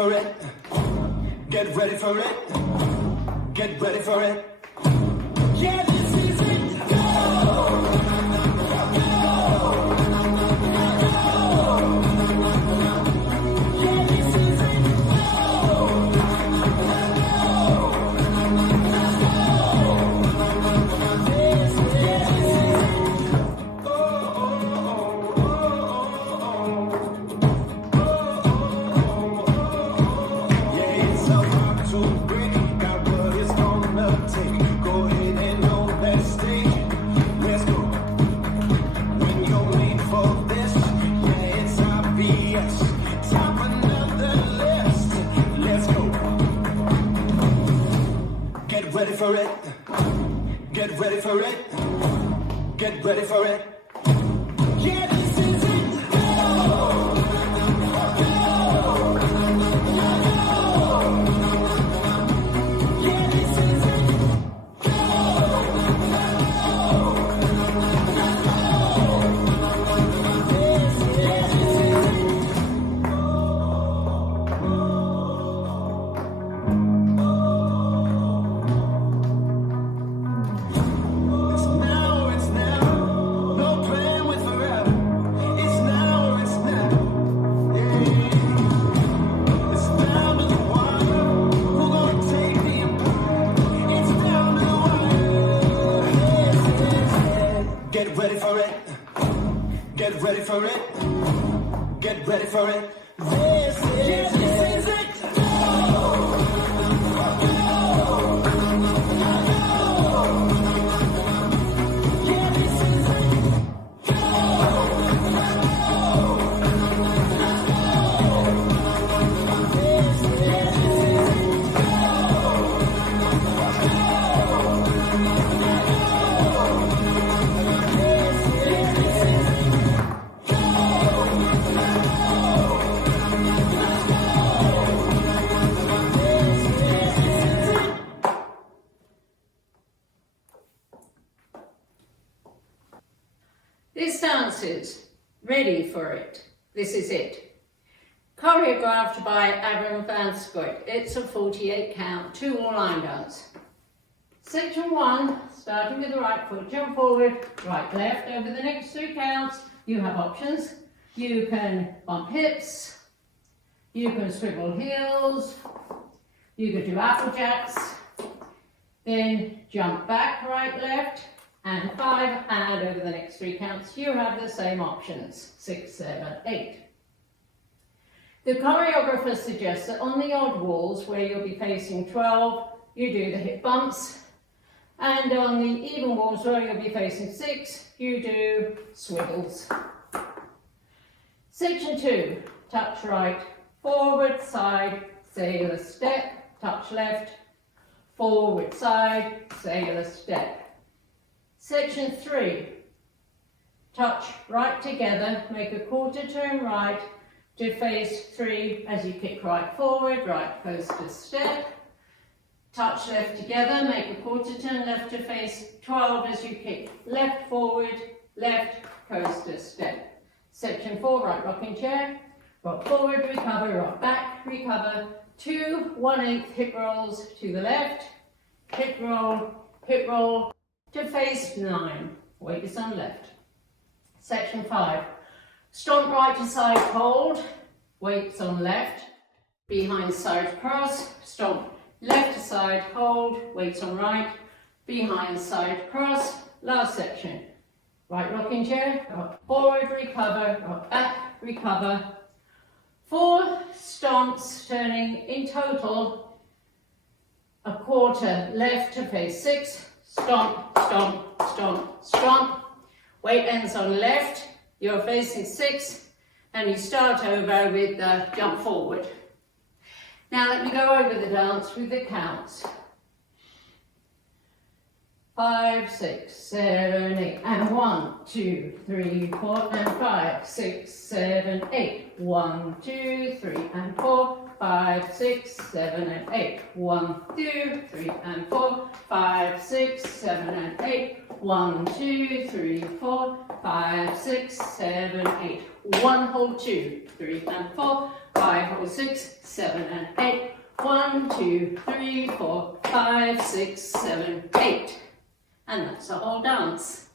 for it. Get ready for it. Get ready for it. Yeah, this is it. Go! Ready for it. Get ready for it. Get ready for it. Yeah, this is it. Go! Yeah, this is it. Get ready for it. Get ready for it. Get ready for it. This is it. Yeah, this is it. This dance is Ready for It. This is it. Choreographed by Aaron Van Squid. It's a 48 count, 2 more line dance. Section 1, starting with the right foot, jump forward, right, left, over the next 3 counts. You have options. You can bump hips, you can swivel heels, you can do apple jacks, then jump back, right, left, and 5, and over the next 3 counts, you have the same options, 6, 7, 8. The choreographer suggests that on the odd walls, where you'll be facing 12, you do the hip bumps, and on the even walls, where you'll be facing 6, you do swivels. Section 2, touch right, forward, side, sailor step, touch left, forward, side, sailor step. Section 3, touch right together, make a quarter turn right to face 3 as you kick right forward, right coaster step. Touch left together, make a quarter turn left to face 12 as you kick left forward, left coaster step. Section 4, right rocking chair, rock forward, recover, rock back, recover, 2 1/8 hip rolls to the left, hip roll, to face 9, weight is on left. Section 5, stomp right to side hold, weights on left, behind side cross, stomp left to side hold, weights on right, behind side cross, last section. Right rocking chair, rock forward, recover, rock back, recover. 4 stomps turning in total, a quarter left to face 6, stomp, stomp, stomp, stomp. Weight ends on left, you're facing 6, and you start over with the jump forward. Now let me go over the dance with the counts. 5, 6, 7, 8, and 1, 2, 3, 4, and 5, 6, 7, 8. 1, 2, 3, and 4, 5, 6, 7, and 8. 1, 2, 3, and 4, 5, 6, 7, and 8. 1, 2, 3, 4, 5, 6, 7, 8. 1, hold 2, 3, and 4, 5, 5 or 6, 7 and 8. 1, 2, 3, 4, 5, 6, 7, 8. And that's the whole dance.